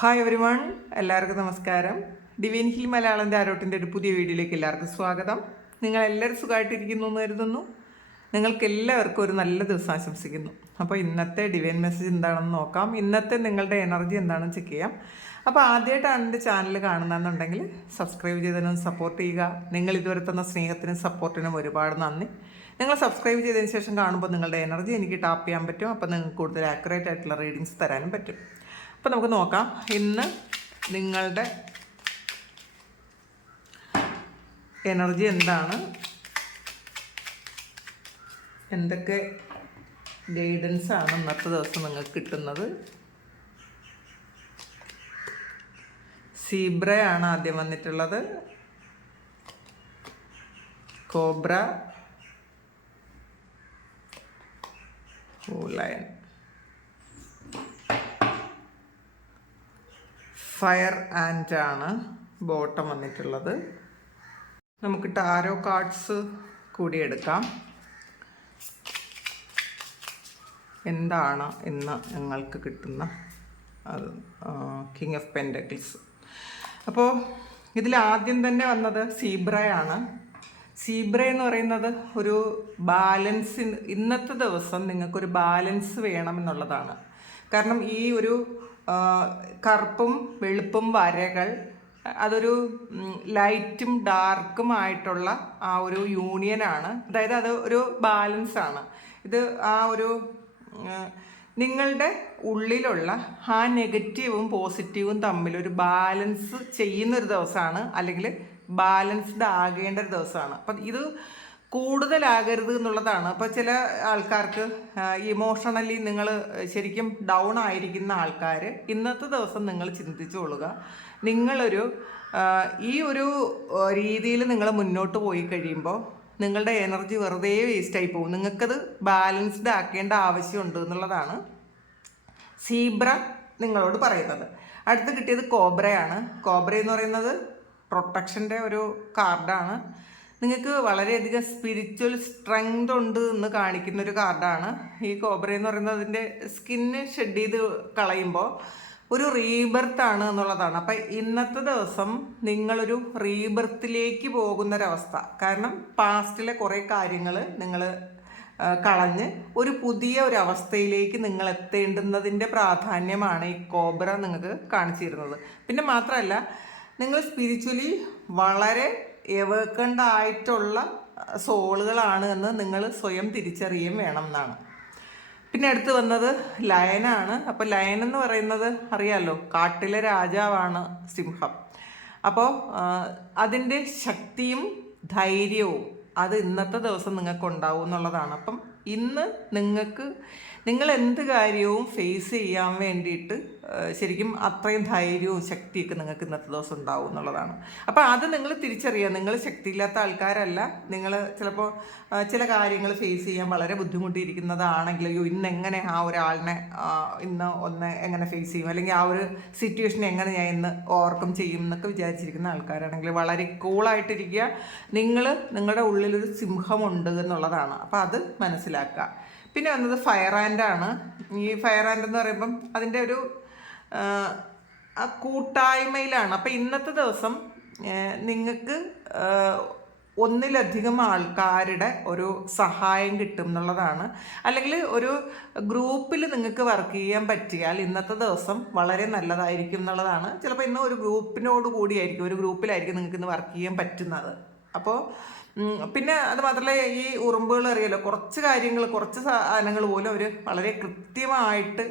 Hi every one, എല്ലാവർക്കും നമസ്കാരം. Divine hill മലയാളൻ്റെ ആരോട്ടിൻ്റെ ഒരു പുതിയ വീഡിയോയിലേക്ക് എല്ലാവർക്കും സ്വാഗതം. നിങ്ങളെല്ലാവരും സുഖമായിട്ടിരിക്കുന്നു എന്ന് കരുതുന്നു. നിങ്ങൾക്ക് എല്ലാവർക്കും ഒരു നല്ല ദിവസം ആശംസിക്കുന്നു. അപ്പോൾ ഇന്നത്തെ ഡിവൈൻ മെസ്സേജ് എന്താണെന്ന് നോക്കാം. ഇന്നത്തെ നിങ്ങളുടെ എനർജി എന്താണെന്ന് ചെക്ക് ചെയ്യാം. അപ്പോൾ ആദ്യമായിട്ടാണ് എൻ്റെ ചാനൽ കാണുന്നതെന്നുണ്ടെങ്കിൽ സബ്സ്ക്രൈബ് ചെയ്തതിനും സപ്പോർട്ട് ചെയ്യുക. നിങ്ങൾ ഇതുവരെ തന്ന സ്നേഹത്തിനും സപ്പോർട്ടിനും ഒരുപാട് നന്ദി. നിങ്ങൾ സബ്സ്ക്രൈബ് ചെയ്തതിന് ശേഷം കാണുമ്പോൾ നിങ്ങളുടെ എനർജി എനിക്ക് ടാപ്പ് ചെയ്യാൻ പറ്റും. അപ്പോൾ നിങ്ങൾക്ക് കൂടുതൽ ആക്യുറേറ്റ് ആയിട്ടുള്ള റീഡിങ്സ് തരാനും പറ്റും. അപ്പോൾ നമുക്ക് നോക്കാം ഇന്ന് നിങ്ങളുടെ എനർജി എന്താണ്, എന്തൊക്കെ ഗൈഡൻസ് ആണ് ഇന്നത്തെ ദിവസം നിങ്ങൾക്ക് കിട്ടുന്നത്. സീബ്രയാണ് ആദ്യം വന്നിട്ടുള്ളത്, കോബ്ര, ലയൺ, ഫയർ ആൻഡ് ആണ് ബോട്ടം വന്നിട്ടുള്ളത്. നമുക്ക് ടാരോ കാർഡ്സ് കൂടി എടുക്കാം. എന്താണ് ഇന്ന് ഞങ്ങൾക്ക് കിട്ടുന്ന കിങ് ഓഫ് പെൻറ്റക്കിൾസ്. അപ്പോൾ ഇതിൽ ആദ്യം തന്നെ വന്നത് സീബ്രയാണ്. സീബ്ര എന്ന് പറയുന്നത് ഒരു ബാലൻസ്, ഇന്നത്തെ ദിവസം നിങ്ങൾക്കൊരു ബാലൻസ് വേണമെന്നുള്ളതാണ്. കാരണം ഈ ഒരു കറുപ്പും വെളുപ്പും വരകൾ അതൊരു ലൈറ്റും ഡാർക്കും ആയിട്ടുള്ള ആ ഒരു യൂണിയനാണ്. അതായത് അത് ഒരു ബാലൻസാണ്. ഇത് ആ ഒരു നിങ്ങളുടെ ഉള്ളിലുള്ള ആ നെഗറ്റീവും പോസിറ്റീവും തമ്മിലൊരു ബാലൻസ് ചെയ്യുന്നൊരു ദിവസമാണ്, അല്ലെങ്കിൽ ബാലൻസ്ഡ് ആകേണ്ട ഒരു ദിവസമാണ്. അപ്പം ഇത് കൂടുതലാകരുത് എന്നുള്ളതാണ്. അപ്പോൾ ചില ആൾക്കാർക്ക് ഇമോഷണലി നിങ്ങൾ ശരിക്കും ഡൗൺ ആയിരിക്കുന്ന ആൾക്കാർ ഇന്നത്തെ ദിവസം നിങ്ങൾ ചിന്തിച്ചുകൊള്ളുക, നിങ്ങളൊരു ഈ ഒരു രീതിയിൽ നിങ്ങൾ മുന്നോട്ട് പോയി കഴിയുമ്പോൾ നിങ്ങളുടെ എനർജി വെറുതെ വേസ്റ്റായി പോകും. നിങ്ങൾക്കത് ബാലൻസ്ഡ് ആക്കേണ്ട ആവശ്യമുണ്ട് എന്നുള്ളതാണ് സീബ്ര നിങ്ങളോട് പറയുന്നത്. അടുത്ത് കിട്ടിയത് കോബ്രയാണ്. കോബ്ര എന്ന് പറയുന്നത് പ്രൊട്ടക്ഷൻ്റെ ഒരു കാർഡാണ്. നിങ്ങൾക്ക് വളരെയധികം സ്പിരിച്വൽ സ്ട്രെങ്ത് ഉണ്ട് എന്ന് കാണിക്കുന്നൊരു കാർഡാണ് ഈ കോബ്ര എന്ന് പറയുന്നത്. അതിൻ്റെ സ്കിന്ന് ഷെഡ് ചെയ്ത് കളയുമ്പോൾ ഒരു റീബർത്താണ് എന്നുള്ളതാണ്. അപ്പം ഇന്നത്തെ ദിവസം നിങ്ങളൊരു റീബർത്തിലേക്ക് പോകുന്നൊരവസ്ഥ. കാരണം പാസ്റ്റിലെ കുറേ കാര്യങ്ങൾ നിങ്ങൾ കളഞ്ഞ് ഒരു പുതിയ ഒരു അവസ്ഥയിലേക്ക് നിങ്ങൾ എത്തേണ്ടുന്നതിൻ്റെ പ്രാധാന്യമാണ് ഈ കോബ്ര നിങ്ങൾക്ക് കാണിച്ചു തരുന്നത്. പിന്നെ മാത്രമല്ല, നിങ്ങൾ സ്പിരിച്വലി വളരെ എവേക്കണ്ട് ആയിട്ടുള്ള സോളുകളാണ് എന്ന് നിങ്ങൾ സ്വയം തിരിച്ചറിയുകയും വേണം എന്നാണ്. പിന്നെ അടുത്ത് വന്നത് ലയനാണ്. അപ്പോൾ ലയൻ എന്ന് പറയുന്നത് അറിയാമല്ലോ, കാട്ടിലെ രാജാവാണ് സിംഹം. അപ്പോൾ അതിൻ്റെ ശക്തിയും ധൈര്യവും അത് ഇന്നത്തെ ദിവസം നിങ്ങൾക്ക് ഉണ്ടാവും എന്നുള്ളതാണ്. അപ്പം ഇന്ന് നിങ്ങൾ എന്ത് കാര്യവും ഫേസ് ചെയ്യാൻ വേണ്ടിയിട്ട് ശരിക്കും അത്രയും ധൈര്യവും ശക്തിയൊക്കെ നിങ്ങൾക്ക് ഇന്നത്തെ ദിവസം ഉണ്ടാവും എന്നുള്ളതാണ്. അപ്പോൾ അത് നിങ്ങൾ തിരിച്ചറിയുക. നിങ്ങൾ ശക്തിയില്ലാത്ത ആൾക്കാരല്ല. നിങ്ങൾ ചിലപ്പോൾ ചില കാര്യങ്ങൾ ഫേസ് ചെയ്യാൻ വളരെ ബുദ്ധിമുട്ടിയിരിക്കുന്നതാണെങ്കിൽ, അയ്യോ ഇന്നെങ്ങനെ ആ ഒരാളിനെ ഒന്ന് എങ്ങനെ ഫേസ് ചെയ്യും, അല്ലെങ്കിൽ ആ ഒരു സിറ്റുവേഷനെ എങ്ങനെ ഞാൻ ഇന്ന് ഓവർകം ചെയ്യും എന്നൊക്കെ വിചാരിച്ചിരിക്കുന്ന ആൾക്കാരാണെങ്കിൽ വളരെ കൂളായിട്ടിരിക്കുക. നിങ്ങളുടെ ഉള്ളിലൊരു സിംഹമുണ്ട് എന്നുള്ളതാണ്. അപ്പോൾ അത് മനസ്സിലാക്കുക. പിന്നെ വന്നത് ഫയർ ആൻഡാണ്. ഈ ഫയർ ആൻഡ് എന്ന് പറയുമ്പം അതിൻ്റെ ഒരു കൂട്ടായ്മയിലാണ്. അപ്പം ഇന്നത്തെ ദിവസം നിങ്ങൾക്ക് ഒന്നിലധികം ആൾക്കാരുടെ ഒരു സഹായം കിട്ടും എന്നുള്ളതാണ്. അല്ലെങ്കിൽ ഒരു ഗ്രൂപ്പിൽ നിങ്ങൾക്ക് വർക്ക് ചെയ്യാൻ പറ്റിയാൽ ഇന്നത്തെ ദിവസം വളരെ നല്ലതായിരിക്കും എന്നുള്ളതാണ്. ചിലപ്പോൾ ഇന്ന് ഒരു ഗ്രൂപ്പിനോട് കൂടിയായിരിക്കും, ഒരു ഗ്രൂപ്പിലായിരിക്കും നിങ്ങൾക്ക് ഇന്ന് വർക്ക് ചെയ്യാൻ പറ്റുന്നത്. അപ്പോൾ പിന്നെ അത് മാത്രമല്ല, ഈ ഉറുമ്പുകൾ അറിയാലോ, കുറച്ച് കാര്യങ്ങൾ, കുറച്ച് സാധനങ്ങൾ പോലും അവർ വളരെ കൃത്യമായിട്ട്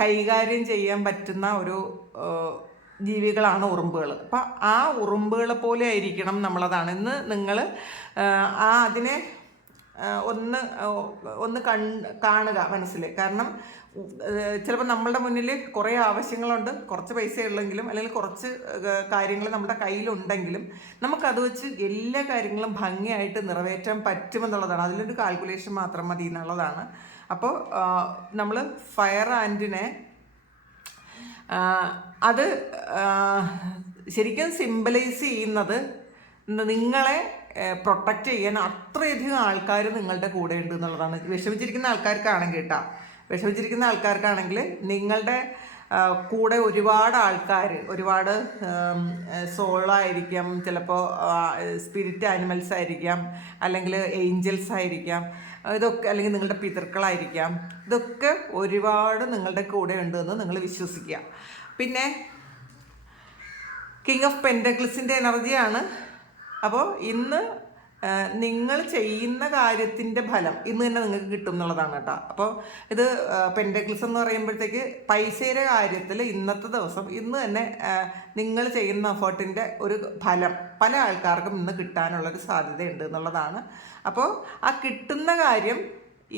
കൈകാര്യം ചെയ്യാൻ പറ്റുന്ന ഒരു ജീവികളാണ് ഉറുമ്പുകൾ. അപ്പം ആ ഉറുമ്പുകളെ പോലെ ആയിരിക്കണം നമ്മളതാണ്. ഇന്ന് നിങ്ങൾ അതിനെ ഒന്ന് കാണുക മനസ്സിൽ. കാരണം ചിലപ്പോൾ നമ്മളുടെ മുന്നിൽ കുറേ ആവശ്യങ്ങളുണ്ട്, കുറച്ച് പൈസ ഉള്ളെങ്കിലും അല്ലെങ്കിൽ കുറച്ച് കാര്യങ്ങൾ നമ്മുടെ കയ്യിലുണ്ടെങ്കിലും നമുക്കത് വെച്ച് എല്ലാ കാര്യങ്ങളും ഭംഗിയായിട്ട് നിറവേറ്റാൻ പറ്റുമെന്നുള്ളതാണ്. അതിലൊരു കാൽക്കുലേഷൻ മാത്രം മതി എന്നുള്ളതാണ്. അപ്പോൾ നമ്മൾ ഫയർ ആൻഡിനെ അത് ശരിക്കും സിംബലൈസ് ചെയ്യുന്നത് നിങ്ങളെ പ്രൊട്ടക്റ്റ് ചെയ്യാൻ അത്രയധികം ആൾക്കാർ നിങ്ങളുടെ കൂടെ ഉണ്ട് എന്നുള്ളതാണ്. വിഷമിച്ചിരിക്കുന്ന ആൾക്കാർക്കാണെങ്കിൽ നിങ്ങളുടെ കൂടെ ഒരുപാട് ആൾക്കാർ, ഒരുപാട് സോളായിരിക്കാം, ചിലപ്പോൾ സ്പിരിറ്റ് ആനിമൽസ് ആയിരിക്കാം, അല്ലെങ്കിൽ ഏഞ്ചൽസ് ആയിരിക്കാം, ഇതൊക്കെ അല്ലെങ്കിൽ നിങ്ങളുടെ പിതൃക്കളായിരിക്കാം. ഇതൊക്കെ ഒരുപാട് നിങ്ങളുടെ കൂടെ ഉണ്ടെന്ന് നിങ്ങൾ വിശ്വസിക്കുക. പിന്നെ കിങ് ഓഫ് പെൻറ്റക്കിൾസിൻ്റെ എനർജിയാണ്. അപ്പോൾ ഇന്ന് നിങ്ങൾ ചെയ്യുന്ന കാര്യത്തിൻ്റെ ഫലം ഇന്ന് തന്നെ നിങ്ങൾക്ക് കിട്ടും എന്നുള്ളതാണ് കേട്ടോ. അപ്പോൾ ഇത് പെൻറ്റക്കിൾസ് എന്ന് പറയുമ്പോഴത്തേക്ക് പൈസയുടെ കാര്യത്തിൽ ഇന്നത്തെ ദിവസം ഇന്ന് തന്നെ നിങ്ങൾ ചെയ്യുന്ന എഫേർട്ടിൻ്റെ ഒരു ഫലം പല ആൾക്കാർക്കും ഇന്ന് കിട്ടാനുള്ളൊരു സാധ്യതയുണ്ട് എന്നുള്ളതാണ്. അപ്പോൾ ആ കിട്ടുന്ന കാര്യം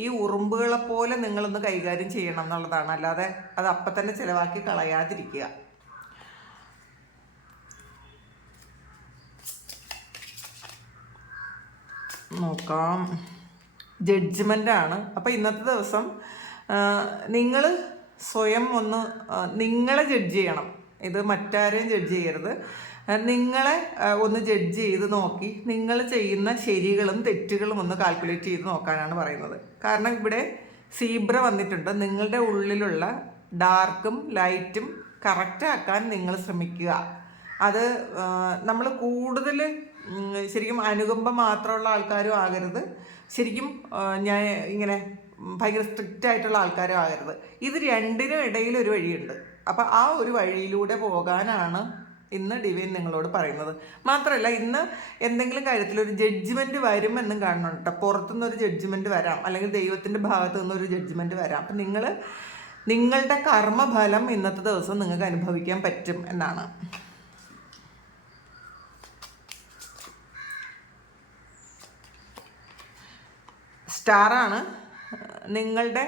ഈ ഉറുമ്പുകളെപ്പോലെ നിങ്ങളൊന്ന് കൈകാര്യം ചെയ്യണം എന്നുള്ളതാണ്. അല്ലാതെ അത് അപ്പം തന്നെ ചിലവാക്കി കളയാതിരിക്കുക. നോക്കാം, ജഡ്ജ്മെൻ്റാണ്. അപ്പോൾ ഇന്നത്തെ ദിവസം നിങ്ങൾ സ്വയം ഒന്ന് നിങ്ങളെ ജഡ്ജ് ചെയ്യണം. ഇത് മറ്റാരെയും ജഡ്ജ് ചെയ്യരുത്. നിങ്ങളെ ഒന്ന് ജഡ്ജ് ചെയ്ത് നോക്കി നിങ്ങൾ ചെയ്യുന്ന ശരികളും തെറ്റുകളും ഒന്ന് കാൽക്കുലേറ്റ് ചെയ്ത് നോക്കാനാണ് പറയുന്നത്. കാരണം ഇവിടെ സീബ്ര വന്നിട്ടുണ്ട്. നിങ്ങളുടെ ഉള്ളിലുള്ള ഡാർക്കും ലൈറ്റും കറക്റ്റാക്കാൻ നിങ്ങൾ ശ്രമിക്കുക. അത് നമ്മൾ കൂടുതൽ ശരിക്കും അനുകമ്പ മാത്രമുള്ള ആൾക്കാരും ആകരുത്, ശരിക്കും ഞാൻ ഇങ്ങനെ ഭയങ്കര സ്ട്രിക്റ്റ് ആയിട്ടുള്ള ആൾക്കാരും ആകരുത്. ഇത് രണ്ടിനും ഇടയിൽ ഒരു വഴിയുണ്ട്. അപ്പോൾ ആ ഒരു വഴിയിലൂടെ പോകാനാണ് ഇന്ന് ഡിവൈൻ നിങ്ങളോട് പറയുന്നത്. മാത്രമല്ല ഇന്ന് എന്തെങ്കിലും കാര്യത്തിലൊരു ജഡ്ജ്മെൻറ്റ് വരുമെന്നും കാണണം കേട്ടോ. പുറത്തുനിന്നൊരു ജഡ്ജ്മെൻറ്റ് വരാം, അല്ലെങ്കിൽ ദൈവത്തിൻ്റെ ഭാഗത്തു നിന്നൊരു ജഡ്ജ്മെൻറ്റ് വരാം. അപ്പം നിങ്ങളുടെ കർമ്മഫലം ഇന്നത്തെ ദിവസം നിങ്ങൾക്ക് അനുഭവിക്കാൻ പറ്റും എന്നാണ്. സ്റ്റാറാണ്. നിങ്ങളുടെ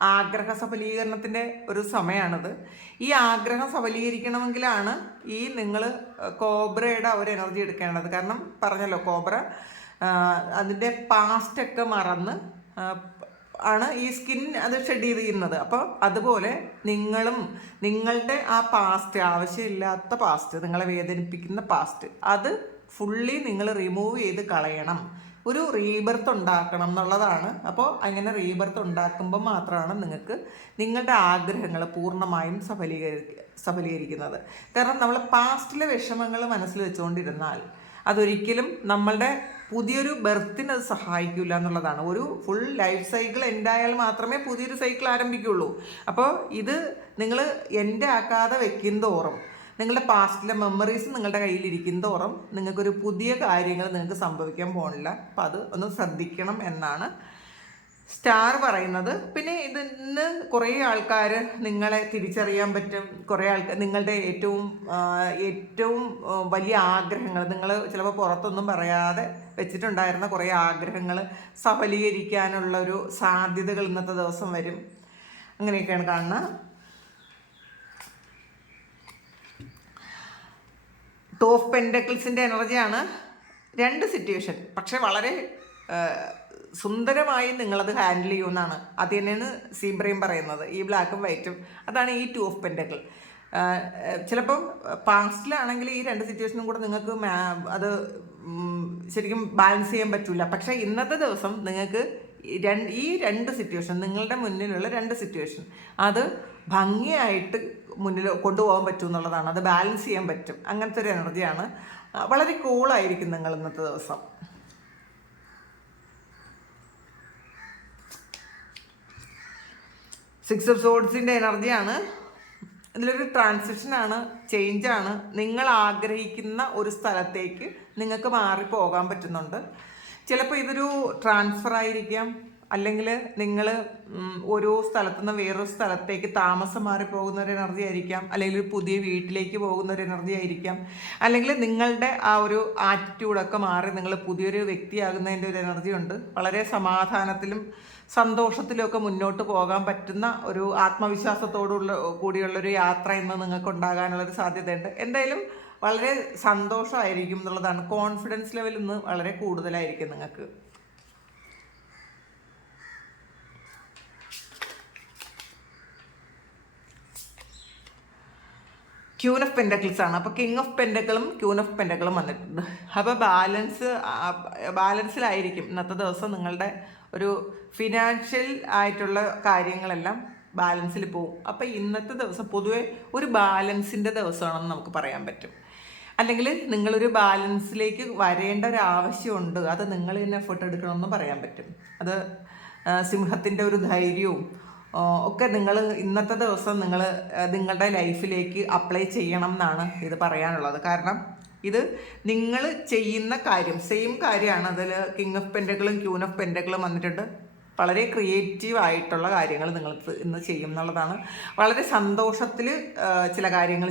ആഗ്രഹ സഫലീകരണത്തിൻ്റെ ഒരു സമയമാണിത്. ഈ ആഗ്രഹം സഫലീകരിക്കണമെങ്കിലാണ് ഈ നിങ്ങൾ കോബ്രയുടെ ഒരു എനർജി എടുക്കേണ്ടത്. കാരണം പറഞ്ഞല്ലോ, കോബ്ര അതിൻ്റെ പാസ്റ്റൊക്കെ മറന്ന് ആണ് ഈ സ്കിൻ അത് ഷെഡ് ചെയ്യുന്നത്. അപ്പോൾ അതുപോലെ നിങ്ങളും നിങ്ങളുടെ ആ പാസ്റ്റ്, ആവശ്യമില്ലാത്ത പാസ്റ്റ്, നിങ്ങളെ വേദനിപ്പിക്കുന്ന പാസ്റ്റ്, അത് ഫുള്ളി നിങ്ങൾ റിമൂവ് ചെയ്ത് കളയണം. ഒരു റീബർത്ത് ഉണ്ടാക്കണം എന്നുള്ളതാണ്. അപ്പോൾ അങ്ങനെ റീബർത്ത് ഉണ്ടാക്കുമ്പോൾ മാത്രമാണ് നിങ്ങൾക്ക് നിങ്ങളുടെ ആഗ്രഹങ്ങൾ പൂർണ്ണമായും സഫലീകരിക്കുന്നത്. കാരണം നമ്മൾ പാസ്റ്റിലെ വിഷമങ്ങൾ മനസ്സിൽ വെച്ചുകൊണ്ടിരുന്നാൽ അതൊരിക്കലും നമ്മളുടെ പുതിയൊരു ബർത്തിന് അത് സഹായിക്കില്ല എന്നുള്ളതാണ്. ഒരു ഫുൾ ലൈഫ് സൈക്കിൾ എൻഡ് ആയാൽ മാത്രമേ പുതിയൊരു സൈക്കിൾ ആരംഭിക്കുള്ളൂ. അപ്പോൾ ഇത് നിങ്ങൾ എൻഡ് ആക്കാതെ വെക്കും തോറും, നിങ്ങളുടെ പാസ്റ്റിലെ മെമ്മറീസ് നിങ്ങളുടെ കയ്യിലിരിക്കും തോറും നിങ്ങൾക്കൊരു പുതിയ കാര്യങ്ങൾ നിങ്ങൾക്ക് സംഭവിക്കാൻ പോകണില്ല. അപ്പം അത് ഒന്ന് ശ്രദ്ധിക്കണം എന്നാണ് സ്റ്റാർ പറയുന്നത്. പിന്നെ ഇതിന്ന് കുറേ ആൾക്കാർ നിങ്ങളെ തിരിച്ചറിയാൻ പറ്റും. കുറേ ആൾക്കാർ നിങ്ങളുടെ ഏറ്റവും വലിയ ആഗ്രഹങ്ങൾ, നിങ്ങൾ ചിലപ്പോൾ പുറത്തൊന്നും പറയാതെ വെച്ചിട്ടുണ്ടായിരുന്ന കുറേ ആഗ്രഹങ്ങൾ സഫലീകരിക്കാനുള്ളൊരു സാധ്യതകൾ ഇന്നത്തെ ദിവസം വരും. അങ്ങനെയൊക്കെയാണ് കാണുന്നത്. ടു ഓഫ് പെൻറ്റക്കിൾസിൻ്റെ എനർജിയാണ്. രണ്ട് സിറ്റുവേഷൻ, പക്ഷെ വളരെ സുന്ദരമായി നിങ്ങളത് ഹാൻഡിൽ ചെയ്യുമെന്നാണ്. അത് തന്നെയാണ് സീബ്രയും പറയുന്നത്. ഈ ബ്ലാക്കും വൈറ്റും അതാണ് ഈ ടു ഓഫ് പെൻറ്റക്കിൾ. ചിലപ്പം പാസ്റ്റിലാണെങ്കിൽ ഈ രണ്ട് സിറ്റുവേഷനും കൂടെ നിങ്ങൾക്ക് അത് ശരിക്കും ബാലൻസ് ചെയ്യാൻ പറ്റില്ല. പക്ഷേ ഇന്നത്തെ ദിവസം നിങ്ങൾക്ക് ഈ രണ്ട് സിറ്റുവേഷൻ, നിങ്ങളുടെ മുന്നിലുള്ള രണ്ട് സിറ്റുവേഷൻ, അത് ഭംഗിയായിട്ട് മുന്നിൽ കൊണ്ടുപോകാൻ പറ്റും എന്നുള്ളതാണ്. അത് ബാലൻസ് ചെയ്യാൻ പറ്റും. അങ്ങനത്തെ ഒരു എനർജിയാണ്. വളരെ കൂളായിരിക്കും നിങ്ങൾ ഇന്നത്തെ ദിവസം. സിക്സ് ഓഫ് സോഡ്സിൻ്റെ എനർജിയാണ്. ഇതിലൊരു ട്രാൻസിഷനാണ്, ചേഞ്ചാണ്. നിങ്ങൾ ആഗ്രഹിക്കുന്ന ഒരു സ്ഥലത്തേക്ക് നിങ്ങൾക്ക് മാറിപ്പോകാൻ പറ്റുന്നുണ്ട്. ചിലപ്പോൾ ഇതൊരു ട്രാൻസ്ഫർ ആയിരിക്കാം, അല്ലെങ്കിൽ നിങ്ങൾ ഓരോ സ്ഥലത്തു നിന്ന് വേറൊരു സ്ഥലത്തേക്ക് താമസം മാറിപ്പോകുന്ന ഒരു എനർജി ആയിരിക്കാം, അല്ലെങ്കിൽ ഒരു പുതിയ വീട്ടിലേക്ക് പോകുന്ന ഒരു എനർജി ആയിരിക്കാം, അല്ലെങ്കിൽ നിങ്ങളുടെ ആ ഒരു ആറ്റിറ്റ്യൂഡൊക്കെ മാറി നിങ്ങൾ പുതിയൊരു വ്യക്തിയാകുന്നതിൻ്റെ ഒരു എനർജി ഉണ്ട്. വളരെ സമാധാനത്തിലും സന്തോഷത്തിലുമൊക്കെ മുന്നോട്ട് പോകാൻ പറ്റുന്ന ഒരു കൂടിയുള്ളൊരു യാത്ര ഇന്ന് നിങ്ങൾക്ക് ഉണ്ടാകാനുള്ളൊരു സാധ്യതയുണ്ട്. എന്തായാലും വളരെ സന്തോഷമായിരിക്കും എന്നുള്ളതാണ്. കോൺഫിഡൻസ് ലെവൽ ഇന്ന് വളരെ കൂടുതലായിരിക്കും നിങ്ങൾക്ക്. ക്യൂൻ ഓഫ് പെൻറ്റക്കിൾസ് ആണ്. അപ്പോൾ കിങ് ഓഫ് പെൻറ്റക്കിളും ക്യൂൻ ഓഫ് പെൻറ്റക്കിളും വന്നിട്ടുണ്ട്. അപ്പോൾ ബാലൻസിലായിരിക്കും ഇന്നത്തെ ദിവസം. നിങ്ങളുടെ ഒരു ഫിനാൻഷ്യൽ ആയിട്ടുള്ള കാര്യങ്ങളെല്ലാം ബാലൻസിൽ പോവും. അപ്പോൾ ഇന്നത്തെ ദിവസം പൊതുവെ ഒരു ബാലൻസിൻ്റെ ദിവസമാണെന്ന് നമുക്ക് പറയാൻ പറ്റും. അല്ലെങ്കിൽ നിങ്ങളൊരു ബാലൻസിലേക്ക് വരേണ്ട ഒരു ആവശ്യമുണ്ട്, അത് നിങ്ങൾ തന്നെ എഫേർട്ട് എടുക്കണമെന്ന് പറയാൻ പറ്റും. അത് സിംഹത്തിൻ്റെ ഒരു ധൈര്യവും ഒക്കെ നിങ്ങൾ ഇന്നത്തെ ദിവസം നിങ്ങളുടെ ലൈഫിലേക്ക് അപ്ലൈ ചെയ്യണം എന്നാണ് ഇത് പറയാനുള്ളത്. കാരണം ഇത് നിങ്ങൾ ചെയ്യുന്ന കാര്യം സെയിം കാര്യമാണ്. അതിൽ കിങ് ഓഫ് പെൻറ്റക്കിളും ക്യൂൻ ഓഫ് പെൻറ്റക്കിളും വന്നിട്ടുണ്ട്. വളരെ ക്രിയേറ്റീവ് ആയിട്ടുള്ള കാര്യങ്ങൾ നിങ്ങൾ ഇന്ന് ചെയ്യും എന്നുള്ളതാണ്. വളരെ സന്തോഷത്തിൽ ചില കാര്യങ്ങൾ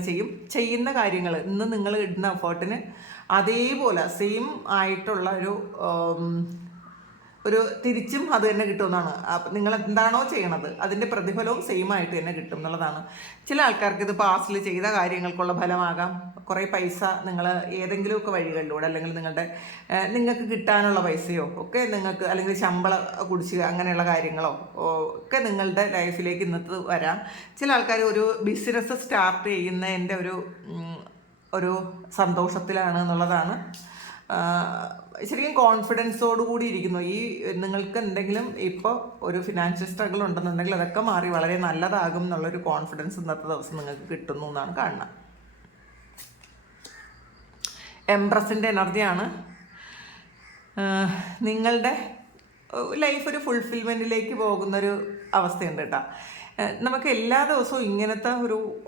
ചെയ്യുന്ന കാര്യങ്ങൾ ഇന്ന് നിങ്ങൾ ഇടുന്ന എഫേർട്ടിന് അതേപോലെ സെയിം ആയിട്ടുള്ള ഒരു തിരിച്ചും അത് തന്നെ കിട്ടുമെന്നാണ്. നിങ്ങൾ എന്താണോ ചെയ്യണത് അതിൻ്റെ പ്രതിഫലവും സെയിം ആയിട്ട് തന്നെ കിട്ടും എന്നുള്ളതാണ്. ചില ആൾക്കാർക്ക് ഇത് പാസ്റ്റിൽ ചെയ്ത കാര്യങ്ങൾക്കുള്ള ഫലമാകാം. കുറേ പൈസ നിങ്ങൾ ഏതെങ്കിലുമൊക്കെ വഴികളിലൂടെ, അല്ലെങ്കിൽ നിങ്ങൾക്ക് കിട്ടാനുള്ള പൈസയോ ഒക്കെ നിങ്ങൾക്ക്, അല്ലെങ്കിൽ ശമ്പളം കുടിച്ച് അങ്ങനെയുള്ള കാര്യങ്ങളോ ഒക്കെ നിങ്ങളുടെ ലൈഫിലേക്ക് ഇന്നത്തെ വരാം. ചില ആൾക്കാർ ഒരു ബിസിനസ് സ്റ്റാർട്ട് ചെയ്യുന്നതിൻ്റെ ഒരു സന്തോഷത്തിലാണ് എന്നുള്ളതാണ്. ശരിക്കും കോൺഫിഡൻസോട് കൂടി ഇരിക്കുന്നു. നിങ്ങൾക്ക് എന്തെങ്കിലും ഇപ്പോൾ ഒരു ഫിനാൻഷ്യൽ സ്ട്രഗിൾ ഉണ്ടെന്നുണ്ടെങ്കിൽ അതൊക്കെ മാറി വളരെ നല്ലതാകും എന്നുള്ളൊരു കോൺഫിഡൻസ് ഇന്നത്തെ ദിവസം നിങ്ങൾക്ക് കിട്ടുന്നു എന്നാണ് കാണുന്നത്. എംപ്രസിൻ്റെ എനർജിയാണ്. നിങ്ങളുടെ ലൈഫ് ഒരു ഫുൾഫിൽമെൻറ്റിലേക്ക് പോകുന്നൊരു അവസ്ഥയുണ്ട് കേട്ടോ. നമുക്ക് എല്ലാ ദിവസവും ഇങ്ങനത്തെ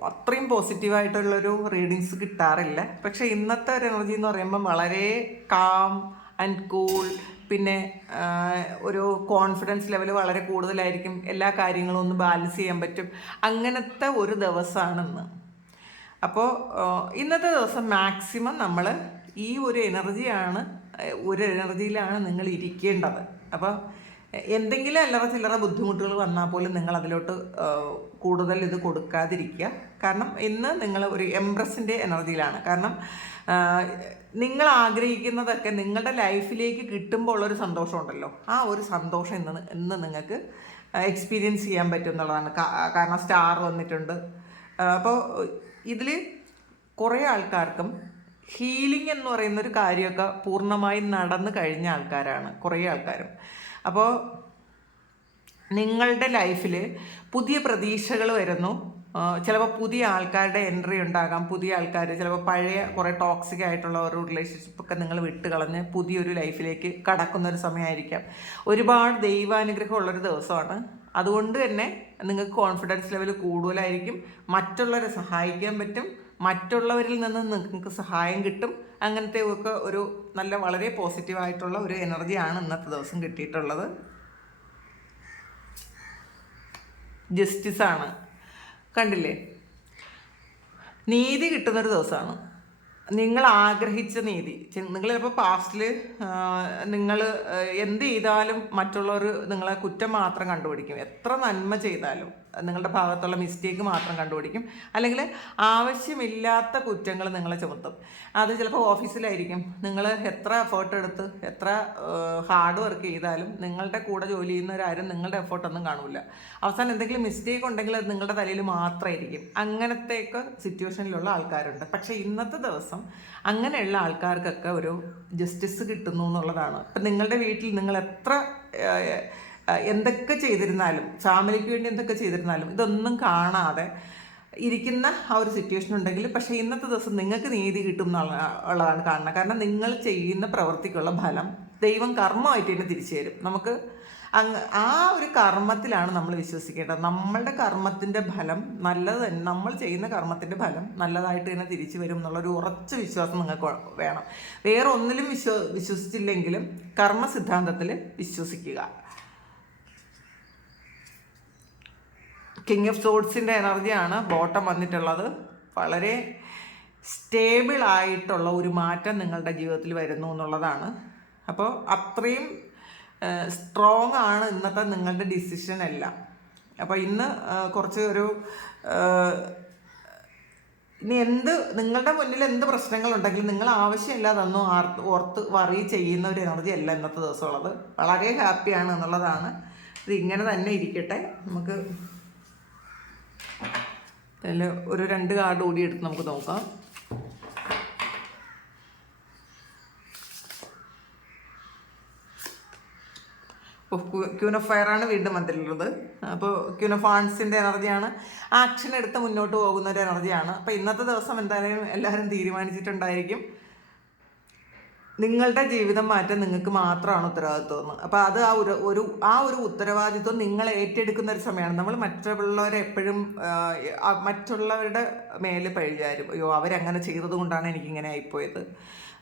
അത്രയും പോസിറ്റീവായിട്ടുള്ളൊരു റീഡിങ്സ് കിട്ടാറില്ല. പക്ഷേ ഇന്നത്തെ ഒരു എനർജി എന്ന് പറയുമ്പം വളരെ കാം ആൻഡ് കൂൾ, പിന്നെ ഒരു കോൺഫിഡൻസ് ലെവൽ വളരെ കൂടുതലായിരിക്കും. എല്ലാ കാര്യങ്ങളും ഒന്ന് ബാലൻസ് ചെയ്യാൻ പറ്റും. അങ്ങനത്തെ ഒരു ദിവസമാണിന്ന്. അപ്പോൾ ഇന്നത്തെ ദിവസം മാക്സിമം നമ്മൾ ഈ ഒരു എനർജിയിലാണ് നിങ്ങൾ ഇരിക്കേണ്ടത്. അപ്പോൾ എന്തെങ്കിലും അല്ലറ ചില്ലറ ബുദ്ധിമുട്ടുകൾ വന്നാൽ പോലും നിങ്ങൾ അതിലോട്ട് കൂടുതൽ ഇത് കൊടുക്കാതിരിക്കുക. കാരണം ഇന്ന് നിങ്ങൾ ഒരു എംപ്രസിൻ്റെ എനർജിയിലാണ്. കാരണം നിങ്ങൾ ആഗ്രഹിക്കുന്നതൊക്കെ നിങ്ങളുടെ ലൈഫിലേക്ക് കിട്ടുമ്പോൾ ഉള്ളൊരു സന്തോഷമുണ്ടല്ലോ, ആ ഒരു സന്തോഷം ഇന്ന് നിങ്ങൾക്ക് എക്സ്പീരിയൻസ് ചെയ്യാൻ പറ്റും എന്നുള്ളതാണ്. കാരണം സ്റ്റാർ വന്നിട്ടുണ്ട്. അപ്പോൾ ഇതിൽ കുറേ ആൾക്കാർക്കും ഹീലിംഗ് എന്ന് പറയുന്നൊരു കാര്യമൊക്കെ പൂർണ്ണമായി നടന്നു കഴിഞ്ഞ ആൾക്കാരാണ് കുറേ ആൾക്കാരും. അപ്പോൾ നിങ്ങളുടെ ലൈഫിൽ പുതിയ പ്രതീക്ഷകൾ വരുന്നു. ചിലപ്പോൾ പുതിയ ആൾക്കാരുടെ എൻട്രി ഉണ്ടാകാം. പുതിയ ആൾക്കാർ ചിലപ്പോൾ പഴയ കുറേ ടോക്സിക് ആയിട്ടുള്ള ഒരു റിലേഷൻഷിപ്പൊക്കെ നിങ്ങൾ വിട്ടുകളഞ്ഞ് പുതിയൊരു ലൈഫിലേക്ക് കടക്കുന്നൊരു സമയമായിരിക്കാം. ഒരുപാട് ദൈവാനുഗ്രഹമുള്ളൊരു ദിവസമാണ്. അതുകൊണ്ട് തന്നെ നിങ്ങൾക്ക് കോൺഫിഡൻസ് ലെവൽ കൂടുതലായിരിക്കും. മറ്റുള്ളവരെ സഹായിക്കാൻ പറ്റും. മറ്റുള്ളവരിൽ നിന്ന് നിങ്ങൾക്ക് സഹായം കിട്ടും. അങ്ങനത്തെ ഒക്കെ ഒരു വളരെ പോസിറ്റീവായിട്ടുള്ള ഒരു എനർജിയാണ് ഇന്നത്തെ ദിവസം കിട്ടിയിട്ടുള്ളത്. ജസ്റ്റിസാണ്, കണ്ടില്ലേ? നീതി കിട്ടുന്നൊരു ദിവസമാണ്. നിങ്ങൾ ആഗ്രഹിച്ച നീതി. നിങ്ങൾ ചിലപ്പോൾ പാസ്റ്റിൽ നിങ്ങൾ എന്ത് ചെയ്താലും മറ്റുള്ളവർ നിങ്ങളെ കുറ്റം മാത്രം കണ്ടുപിടിക്കും. എത്ര നന്മ ചെയ്താലും നിങ്ങളുടെ ഭാഗത്തുള്ള മിസ്റ്റേക്ക് മാത്രം കണ്ടുപിടിക്കും. അല്ലെങ്കിൽ ആവശ്യമില്ലാത്ത കുറ്റങ്ങൾ നിങ്ങളെ ചുമത്തും. അത് ചിലപ്പോൾ ഓഫീസിലായിരിക്കും. നിങ്ങൾ എത്ര എഫേർട്ട് എടുത്ത് എത്ര ഹാർഡ് വർക്ക് ചെയ്താലും നിങ്ങളുടെ കൂടെ ജോലി ചെയ്യുന്നവരാരും നിങ്ങളുടെ എഫേർട്ടൊന്നും കാണില്ല. അവസാനം എന്തെങ്കിലും മിസ്റ്റേക്ക് ഉണ്ടെങ്കിൽ അത് നിങ്ങളുടെ തലയിൽ മാത്രമായിരിക്കും. അങ്ങനത്തെയൊക്കെ സിറ്റുവേഷനിലുള്ള ആൾക്കാരുണ്ട്. പക്ഷേ ഇന്നത്തെ ദിവസം അങ്ങനെയുള്ള ആൾക്കാർക്കൊക്കെ ഒരു ജസ്റ്റിസ് കിട്ടുന്നു എന്നുള്ളതാണ്. ഇപ്പം നിങ്ങളുടെ വീട്ടിൽ നിങ്ങൾ എത്ര എന്തൊക്കെ ചെയ്തിരുന്നാലും, ഫാമിലിക്ക് വേണ്ടി എന്തൊക്കെ ചെയ്തിരുന്നാലും ഇതൊന്നും കാണാതെ ഇരിക്കുന്ന ആ ഒരു സിറ്റുവേഷൻ ഉണ്ടെങ്കിൽ, പക്ഷേ ഇന്നത്തെ ദിവസം നിങ്ങൾക്ക് നീതി കിട്ടും എന്നുള്ളതാണ് കാണുന്നത്. കാരണം നിങ്ങൾ ചെയ്യുന്ന പ്രവൃത്തിക്കുള്ള ഫലം ദൈവം കർമ്മമായിട്ട് തന്നെ തിരിച്ചു തരും. നമുക്ക് ആ ഒരു കർമ്മത്തിലാണ് നമ്മൾ വിശ്വസിക്കേണ്ടത്. നമ്മളുടെ കർമ്മത്തിൻ്റെ ഫലം നല്ലത് തന്നെ, നമ്മൾ ചെയ്യുന്ന കർമ്മത്തിൻ്റെ ഫലം നല്ലതായിട്ട് തന്നെ തിരിച്ചു വരും എന്നുള്ളൊരു ഉറച്ച വിശ്വാസം നിങ്ങൾക്ക് വേണം. വേറെ ഒന്നിലും വിശ്വസിച്ചില്ലെങ്കിലും കർമ്മ സിദ്ധാന്തത്തിൽ വിശ്വസിക്കുക. കിങ് ഓഫ് സോഡ്സിൻ്റെ എനർജിയാണ് ബോട്ടം വന്നിട്ടുള്ളത്. വളരെ സ്റ്റേബിൾ ആയിട്ടുള്ള ഒരു മാറ്റം നിങ്ങളുടെ ജീവിതത്തിൽ വരുന്നു എന്നുള്ളതാണ്. അപ്പോൾ അത്രയും സ്ട്രോങ് ആണ് ഇന്നത്തെ നിങ്ങളുടെ ഡിസിഷൻ എല്ലാം. അപ്പോൾ ഇന്ന് കുറച്ച് ഇനി നിങ്ങളുടെ മുന്നിൽ എന്ത് പ്രശ്നങ്ങളുണ്ടെങ്കിലും നിങ്ങൾ ആവശ്യമില്ലാതെ ഒന്നും ഓർത്ത് വറി ചെയ്യുന്ന ഒരു എനർജി അല്ല ഇന്നത്തെ ദിവസമുള്ളത്. വളരെ ഹാപ്പിയാണ് എന്നുള്ളതാണ്. ഇത് ഇങ്ങനെ തന്നെ ഇരിക്കട്ടെ. നമുക്ക് അതിൽ ഒരു 2 കാർഡ് കൂടി എടുത്ത് നമുക്ക് നോക്കാം. ക്യൂൻ ഓഫ് ഫയറാണ് വീണ്ടും വന്നിട്ടുള്ളത്. അപ്പോൾ ക്യൂൻ ഓഫ് വാൺസിൻ്റെ എനർജിയാണ്, ആക്ഷൻ എടുത്ത് മുന്നോട്ട് പോകുന്ന ഒരു എനർജിയാണ്. അപ്പോൾ ഇന്നത്തെ ദിവസം എന്തായാലും എല്ലാവരും തീരുമാനിച്ചിട്ടുണ്ടായിരിക്കും നിങ്ങളുടെ ജീവിതം മാറ്റാൻ നിങ്ങൾക്ക് മാത്രമാണ് ഉത്തരവാദിത്വം. അപ്പോൾ അത് ആ ഒരു ഉത്തരവാദിത്വം നിങ്ങൾ ഏറ്റെടുക്കുന്ന ഒരു സമയമാണ്. നമ്മൾ മറ്റുള്ളവരെ എപ്പോഴും മറ്റുള്ളവരുടെ മേലെ പഴിചാരും, അയ്യോ അവരങ്ങനെ ചെയ്തത് കൊണ്ടാണ് എനിക്കിങ്ങനെ ആയിപ്പോയത്,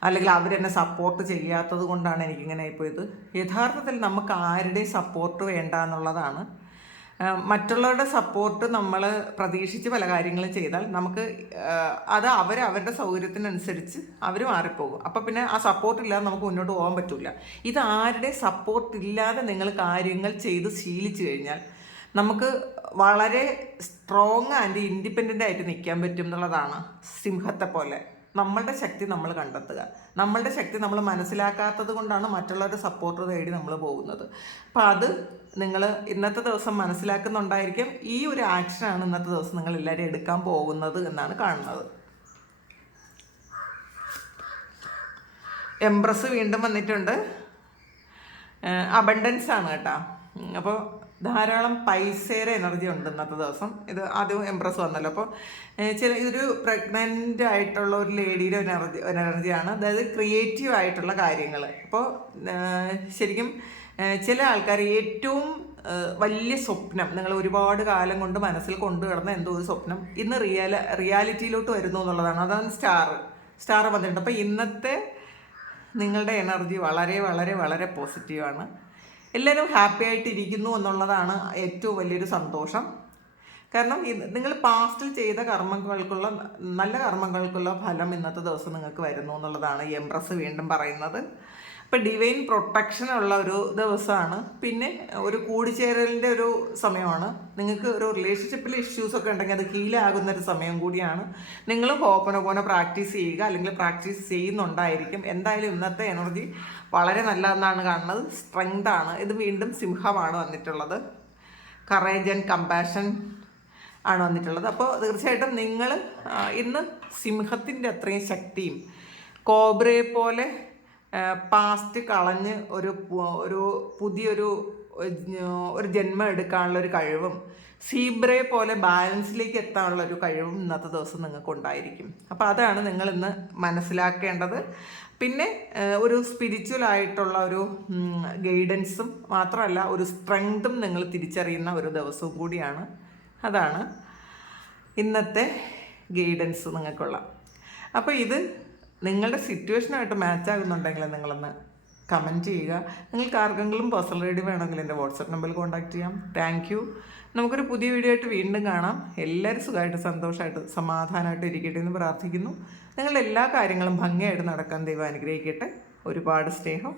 അല്ലെങ്കിൽ അവരെന്നെ സപ്പോർട്ട് ചെയ്യാത്തത് കൊണ്ടാണ് എനിക്കിങ്ങനെ ആയിപ്പോയത്. യഥാർത്ഥത്തിൽ നമുക്ക് ആരുടെയും സപ്പോർട്ട് വേണ്ട എന്നുള്ളതാണ്. മറ്റുള്ളവരുടെ സപ്പോർട്ട് നമ്മൾ പ്രതീക്ഷിച്ച് പല കാര്യങ്ങളും ചെയ്താൽ നമുക്ക് അത് അവരുടെ സൗകര്യത്തിനനുസരിച്ച് അവർ മാറിപ്പോകും. അപ്പം പിന്നെ ആ സപ്പോർട്ട് ഇല്ലാതെ നമുക്ക് മുന്നോട്ട് പോകാൻ പറ്റില്ല. ഇത് ആരുടെ സപ്പോർട്ട് ഇല്ലാതെ നിങ്ങൾ കാര്യങ്ങൾ ചെയ്ത് ശീലിച്ചു കഴിഞ്ഞാൽ നമുക്ക് വളരെ സ്ട്രോങ് ആൻഡ് ഇൻഡിപെൻഡൻ്റ് ആയിട്ട് നിൽക്കാൻ പറ്റും എന്നുള്ളതാണ്. സിംഹത്തെ പോലെ നമ്മളുടെ ശക്തി നമ്മൾ കണ്ടെത്തുക. നമ്മളുടെ ശക്തി നമ്മൾ മനസ്സിലാക്കാത്തത് കൊണ്ടാണ് മറ്റുള്ളവരുടെ സപ്പോർട്ട് തേടി നമ്മൾ പോകുന്നത്. അപ്പം അത് നിങ്ങൾ ഇന്നത്തെ ദിവസം മനസ്സിലാക്കുന്നുണ്ടായിരിക്കും. ഈ ഒരു ആക്ഷനാണ് ഇന്നത്തെ ദിവസം നിങ്ങൾ എല്ലാവരും എടുക്കാൻ പോകുന്നത് എന്നാണ് കാണുന്നത്. എംപ്രസ് വീണ്ടും വന്നിട്ടുണ്ട്. അബണ്ടൻസ് ആണ് കേട്ടോ. അപ്പോൾ ധാരാളം പൈസയുടെ എനർജി ഉണ്ട് ഇന്നത്തെ ദിവസം. ഇത് ആദ്യം എംപ്രസ് വന്നല്ലോ. അപ്പോൾ ഇതൊരു പ്രഗ്നൻ്റ് ആയിട്ടുള്ള ഒരു ലേഡിയുടെ എനർജിയാണ്. അതായത് ക്രിയേറ്റീവ് ആയിട്ടുള്ള കാര്യങ്ങൾ. അപ്പോൾ ശരിക്കും ചില ആൾക്കാർ ഏറ്റവും വലിയ സ്വപ്നം നിങ്ങൾ ഒരുപാട് കാലം കൊണ്ട് മനസ്സിൽ കൊണ്ടു കിടന്ന എന്തോ ഒരു സ്വപ്നം ഇന്ന് റിയാലിറ്റിയിലോട്ട് വരുന്നു എന്നുള്ളതാണ്. അതാണ് സ്റ്റാർ വന്നിട്ടുണ്ട്. അപ്പോൾ ഇന്നത്തെ നിങ്ങളുടെ എനർജി വളരെ വളരെ വളരെ പോസിറ്റീവാണ്. എല്ലാവരും ഹാപ്പി ആയിട്ടിരിക്കുന്നു എന്നുള്ളതാണ് ഏറ്റവും വലിയൊരു സന്തോഷം. കാരണം നിങ്ങൾ പാസ്റ്റിൽ ചെയ്ത കർമ്മങ്ങൾക്കുള്ള നല്ല കർമ്മങ്ങൾക്കുള്ള ഫലം ഇന്നത്തെ ദിവസം നിങ്ങൾക്ക് വരുന്നു എന്നുള്ളതാണ് ഈ എംപ്രസ് വീണ്ടും പറയുന്നത്. അപ്പോൾ ഡിവൈൻ പ്രൊട്ടക്ഷൻ ഉള്ള ഒരു ദിവസമാണ്. പിന്നെ ഒരു കൂടിച്ചേരലിൻ്റെ ഒരു സമയമാണ്. നിങ്ങൾക്ക് ഒരു റിലേഷൻഷിപ്പിൽ ഇഷ്യൂസൊക്കെ ഉണ്ടെങ്കിൽ അത് ഹീലാകുന്ന ഒരു സമയം കൂടിയാണ്. നിങ്ങൾ ഹോപ്പനോപോന പ്രാക്ടീസ് ചെയ്യുക, അല്ലെങ്കിൽ പ്രാക്ടീസ് ചെയ്യുന്നുണ്ടായിരിക്കും. എന്തായാലും ഇന്നത്തെ എനർജി വളരെ നല്ലതെന്നാണ് കാണുന്നത്. സ്ട്രെങ്ത് ആണ്. ഇത് വീണ്ടും സിംഹമാണ് വന്നിട്ടുള്ളത്. കറേജ് ആൻഡ് കമ്പാഷൻ ആണ് വന്നിട്ടുള്ളത്. അപ്പോൾ തീർച്ചയായിട്ടും നിങ്ങൾ ഇന്ന് സിംഹത്തിൻ്റെ അത്രയും ശക്തിയും കോബ്രയെ പോലെ പാസ്റ്റ് കളഞ്ഞ് ഒരു പുതിയൊരു ജന്മം എടുക്കാനുള്ളൊരു കഴിവും സീബ്രയെ പോലെ ബാലൻസിലേക്ക് എത്താനുള്ളൊരു കഴിവും ഇന്നത്തെ ദിവസം നിങ്ങൾക്ക് ഉണ്ടായിരിക്കും. അപ്പോൾ അതാണ് നിങ്ങൾ ഇന്ന് മനസ്സിലാക്കേണ്ടത്. പിന്നെ ഒരു സ്പിരിച്വൽ ആയിട്ടുള്ള ഒരു ഗൈഡൻസും മാത്രമല്ല ഒരു സ്ട്രെങ്തും നിങ്ങൾ തിരിച്ചറിയുന്ന ഒരു ദിവസവും കൂടിയാണ്. അതാണ് ഇന്നത്തെ ഗൈഡൻസ് നിങ്ങൾക്കുള്ള. അപ്പോൾ ഇത് നിങ്ങളുടെ സിറ്റുവേഷനായിട്ട് മാച്ച് ആകുന്നുണ്ടെങ്കിൽ നിങ്ങളൊന്ന് കമൻറ്റ് ചെയ്യുക. നിങ്ങൾക്ക് ആർക്കെങ്കിലും പേഴ്സണൽ റീഡിംഗ് വേണമെങ്കിൽ എൻ്റെ വാട്സപ്പ് നമ്പറിൽ കോൺടാക്റ്റ് ചെയ്യാം. Thank you. നമുക്കൊരു പുതിയ വീഡിയോ ആയിട്ട് വീണ്ടും കാണാം. എല്ലാവരും സുഖമായിട്ട് സന്തോഷമായിട്ട് സമാധാനമായിട്ട് ഇരിക്കട്ടെ എന്ന് പ്രാർത്ഥിക്കുന്നു. നിങ്ങളുടെ എല്ലാ കാര്യങ്ങളും ഭംഗിയായിട്ട് നടക്കാൻ ദൈവം അനുഗ്രഹിക്കട്ടെ. ഒരുപാട് സ്നേഹം,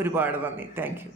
ഒരുപാട് നന്ദി. Thank you.